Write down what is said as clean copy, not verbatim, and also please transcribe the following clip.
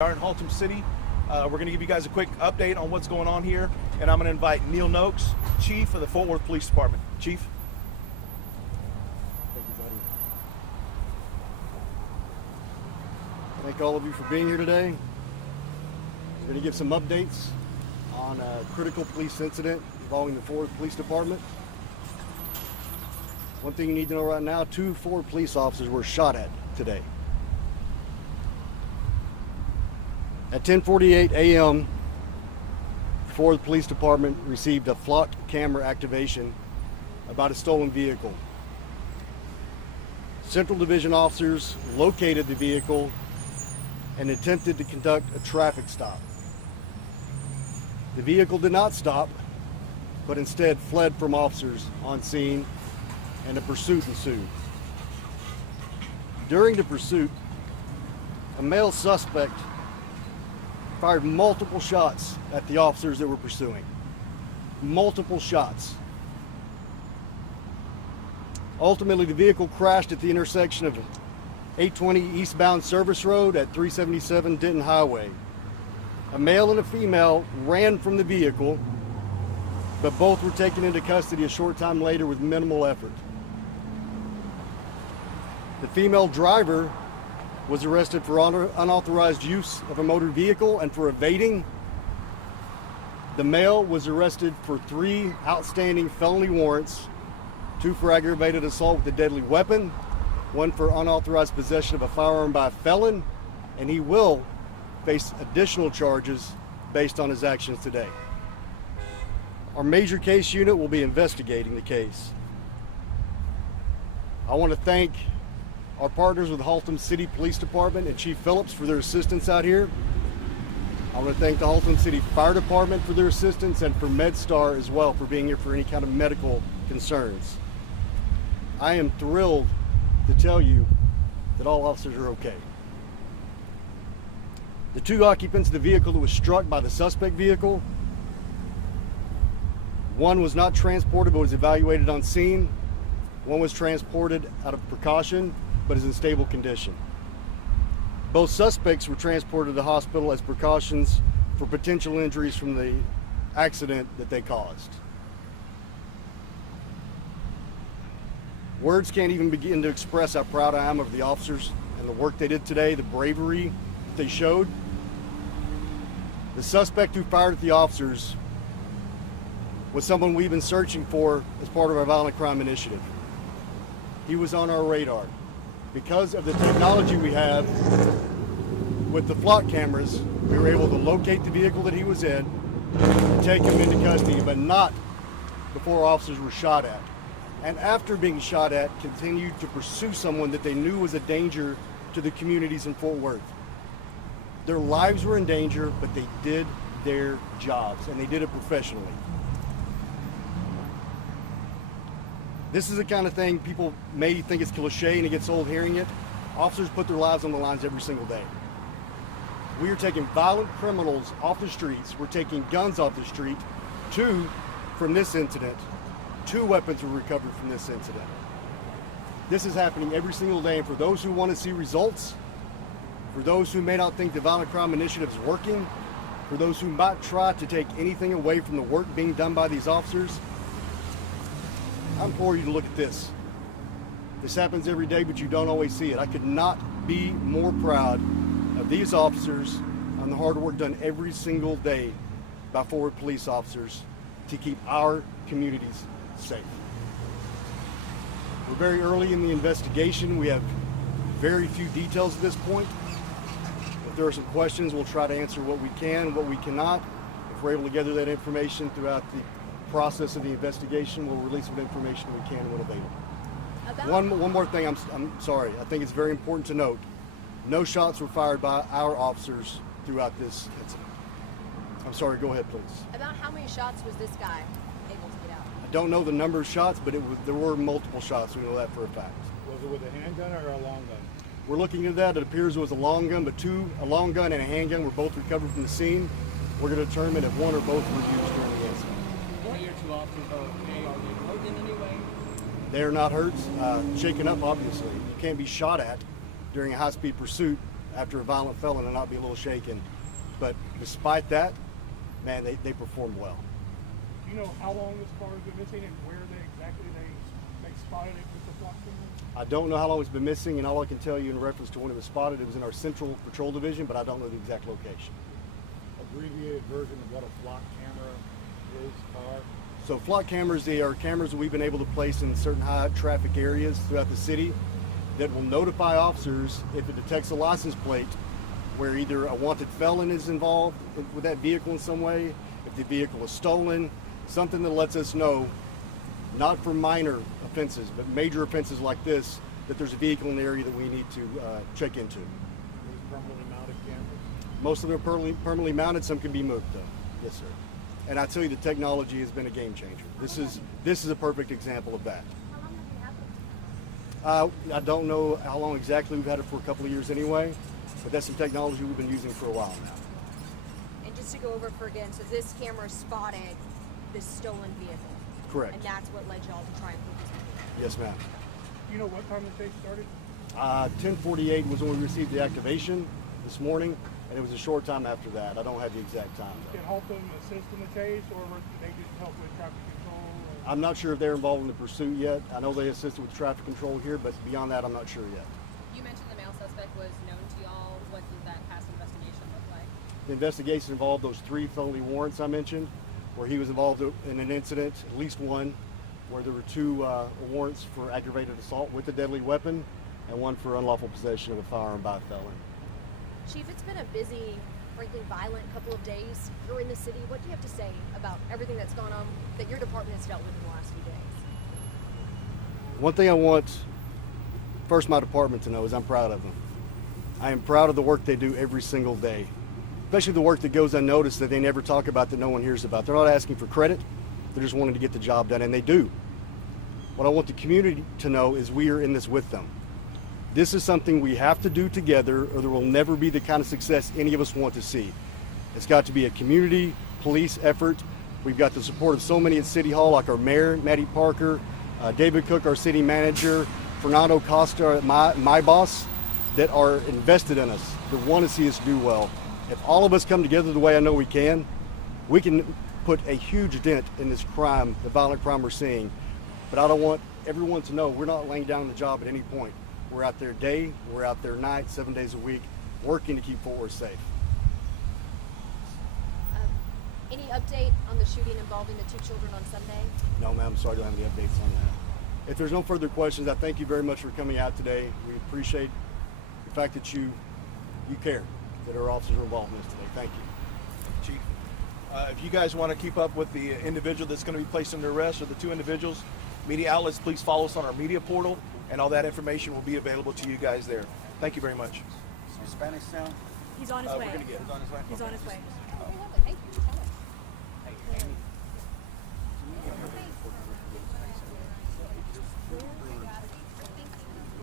are in Haltom City. We're going to give you guys a quick update on what's going on here, and I'm going to invite Neil Noakes, Chief of the Fort Worth Police Department. Chief. Thank you, buddy. Thank all of you for being here today. We're going to give some updates on a critical police incident involving the Fort Worth Police Department. One thing you need to know right now, 2 Fort Worth police officers were shot at today. At 10:48 a.m., the Fort Worth Police Department received a flock camera activation about a stolen vehicle. Central Division officers located the vehicle and attempted to conduct a traffic stop. The vehicle did not stop, but instead fled from officers on scene, and a pursuit ensued. During the pursuit, a male suspect fired multiple shots at the officers that were pursuing. Multiple shots. Ultimately, the vehicle crashed at the intersection of 820 eastbound Service Road at 377 Denton Highway. A male and a female ran from the vehicle, but both were taken into custody a short time later with minimal effort. The female driver was arrested for unauthorized use of a motor vehicle and for evading. The male was arrested for 3 outstanding felony warrants, 2 for aggravated assault with a deadly weapon, 1 for unauthorized possession of a firearm by a felon, and he will face additional charges based on his actions today. Our major case unit will be investigating the case. I want to thank our partners with Haltom City Police Department and Chief Phillips for their assistance out here. I want to thank the Haltom City Fire Department for their assistance, and for MedStar as well for being here for any kind of medical concerns. I am thrilled to tell you that all officers are okay. The 2 occupants of the vehicle that was struck by the suspect vehicle, one was not transported but was evaluated on scene. One was transported out of precaution but is in stable condition. Both suspects were transported to the hospital as precautions for potential injuries from the accident that they caused. Words can't even begin to express how proud I am of the officers and the work they did today, the bravery that they showed. The suspect who fired at the officers was someone we've been searching for as part of our violent crime initiative. He was on our radar. Because of the technology we have with the flock cameras, we were able to locate the vehicle that he was in and take him into custody, but not before officers were shot at. And after being shot at, continued to pursue someone that they knew was a danger to the communities in Fort Worth. Their lives were in danger, but they did their jobs, and they did it professionally. This is the kind of thing people may think is cliche and it gets old hearing it. Officers put their lives on the lines every single day. We are taking violent criminals off the streets. We're taking guns off the street. 2 from this incident. 2 weapons were recovered from this incident. This is happening every single day, and for those who want to see results, for those who may not think the Violent Crime Initiative is working, for those who might try to take anything away from the work being done by these officers, I implore you to look at this. This happens every day, but you don't always see it. I could not be more proud of these officers and the hard work done every single day by Fort Worth police officers to keep our communities safe. We're very early in the investigation. We have very few details at this point. If there are some questions, we'll try to answer what we can, what we cannot. If we're able to gather that information throughout the process of the investigation, we'll release what information we can when available. One more thing, I'm sorry. I think it's very important to note, no shots were fired by our officers throughout this incident. I'm sorry, go ahead, please. About how many shots was this guy able to get out? I don't know the number of shots, but there were multiple shots. We know that for a fact. Was it with a handgun or a long gun? We're looking into that. It appears it was a long gun, but a long gun and a handgun were both recovered from the scene. We're going to determine if one or both were used during the incident. One of your 2 officers are okay? Are they hurt in any way? They are not hurt, shaken up obviously. You can't be shot at during a high-speed pursuit after a violent felon and not be a little shaken. But despite that, man, they performed well. Do you know how long this car has been missing and where they spotted it with the flock camera? I don't know how long it's been missing, and all I can tell you in reference to when it was spotted, it was in our Central Patrol Division, but I don't know the exact location. Abbreviated version of what a flock camera is, are? So flock cameras, they are cameras that we've been able to place in certain high traffic areas throughout the city that will notify officers if it detects a license plate where either a wanted felon is involved with that vehicle in some way, if the vehicle is stolen, something that lets us know, not for minor offenses, but major offenses like this, that there's a vehicle in the area that we need to check into. These permanently mounted cameras? Most of them are permanently mounted, some can be moved though. Yes, sir. And I tell you, the technology has been a game changer. This is a perfect example of that. How long have you had them? I don't know how long exactly. We've had it for a couple of years anyway, but that's some technology we've been using for a while now. And just to go over for again, so this camera spotted this stolen vehicle. Correct. And that's what led y'all to try and put this vehicle. Yes, ma'am. Do you know what time the chase started? 10:48 was when we received the activation this morning, and it was a short time after that. I don't have the exact time. Did Haltom assist in the chase, or did they just help with traffic control? Or? I'm not sure if they're involved in the pursuit yet. I know they assisted with traffic control here, but beyond that, I'm not sure yet. You mentioned the male suspect was known to y'all. What does that past investigation look like? The investigation involved those 3 felony warrants I mentioned, where he was involved in an incident, at least one, where there were 2 warrants for aggravated assault with a deadly weapon and 1 for unlawful possession of a firearm by a felon. Chief, it's been a busy, frankly violent couple of days. You're in the city. What do you have to say about everything that's gone on that your department has dealt with in the last few days? One thing I want first my department to know is I'm proud of them. I am proud of the work they do every single day, especially the work that goes unnoticed that they never talk about, that no one hears about. They're not asking for credit. They're just wanting to get the job done, and they do. What I want the community to know is we are in this with them. This is something we have to do together, or there will never be the kind of success any of us want to see. It's got to be a community police effort. We've got the support of so many at City Hall, like our mayor, Maddie Parker, David Cook, our city manager, Fernando Costa, my boss, that are invested in us, that want to see us do well. If all of us come together the way I know we can put a huge dent in this crime, the violent crime we're seeing. But I don't want everyone to know we're not laying down the job at any point. We're out there day, we're out there night, 7 days a week, working to keep Fort Worth safe. Any update on the shooting involving the 2 children on Sunday? No, ma'am, sorry, I don't have any updates on that. If there's no further questions, I thank you very much for coming out today. We appreciate the fact that you care, that our officers are involved in this today. Thank you. Chief. If you guys want to keep up with the individual that's going to be placed under arrest, or the 2 individuals, media outlets, please follow us on our media portal, and all that information will be available to you guys there. Thank you very much. Spanish sound? He's on his We're way. gonna get it. Is on his way? He's on his way.